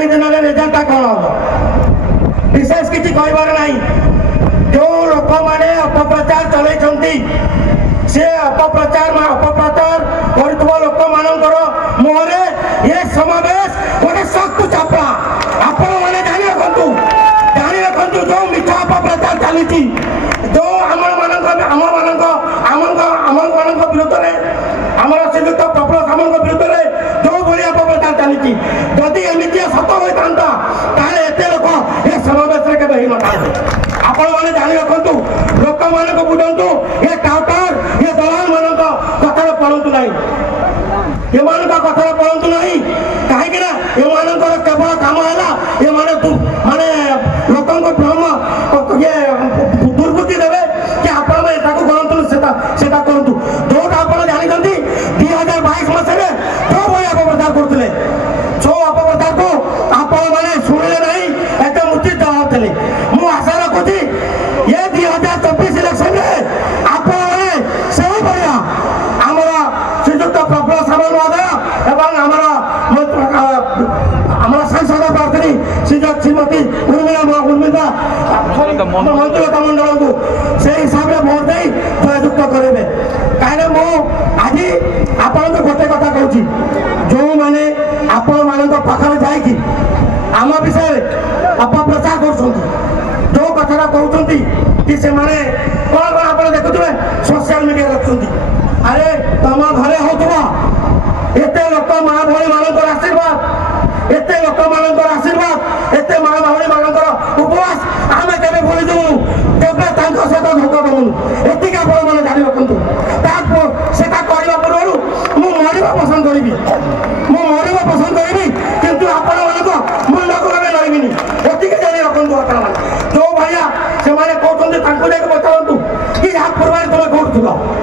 आगामी दिन में रिजल्ट कौन हम विशेष किसी कहबार ना जो लोक मैंने अपप्रचार चलती से अपप्रचार कर लोक मान मुहरे ये समावेश गोटे शक्ति चापड़ा आपण मैंने जानी रखु जो मिठा अपप्रचार चली जो आम विरुद्ध आम श्रीयुक्त प्रफुल्ल सामंत विरुद्ध जो भाई अपप्रचार चली जदि एमती सत होता एत लोक ये समावेश के आपण मैंने जानी रखु लोक मान बुझातु ये टाउटर ये दलाल मान कथा पड़ू ना ये कथा पड़ू ना कहीं ये केवल कम है माने लोक भ्रम ये दुर्बुद्धि देवे कि आप करूँ से करूँ जोटा आप जानते 2022 मसीह जो भाई अपप्रचार करते जो अपप्रचार को आपण मैंने शुणिले ना एत उचित जवाब देले मु आशा रखुची ये 2024 इलेक्शन में आपण से भाया आमर श्रीयुक्त प्रफुल्ल सामंत महोदय एवं आमर सांसद प्रार्थी श्रीमती उर्मिला मंत्रिलता मंडल को से हिसाब से भोट दे जययुक्त करेंगे कहीं आज आपण तो गोटे कथा कहूँ जो मैंने आपण मान पाखे जाकि आम विषय अपप्रचार कर जो कथा कहते कि से कौन कौन आप देखुए सोशल मीडिया रखुंट अरे तुम घरे होगा एत लोक माँ भाई मान आशीर्वाद एत लोक मान आशीर्वाद एत माँ भाई मान उपवास आम के भूलू केवे सहित धोख दबुन एति आप जानी रखु से करने पूर्व मुझे मरवा पसंद करी मरवा पसंद करी किंतु आपण मुंड को लड़बी एति जानी रखु आप जो भाइया से कहते पचारतु कि यहाँ पूर्व तुम कौट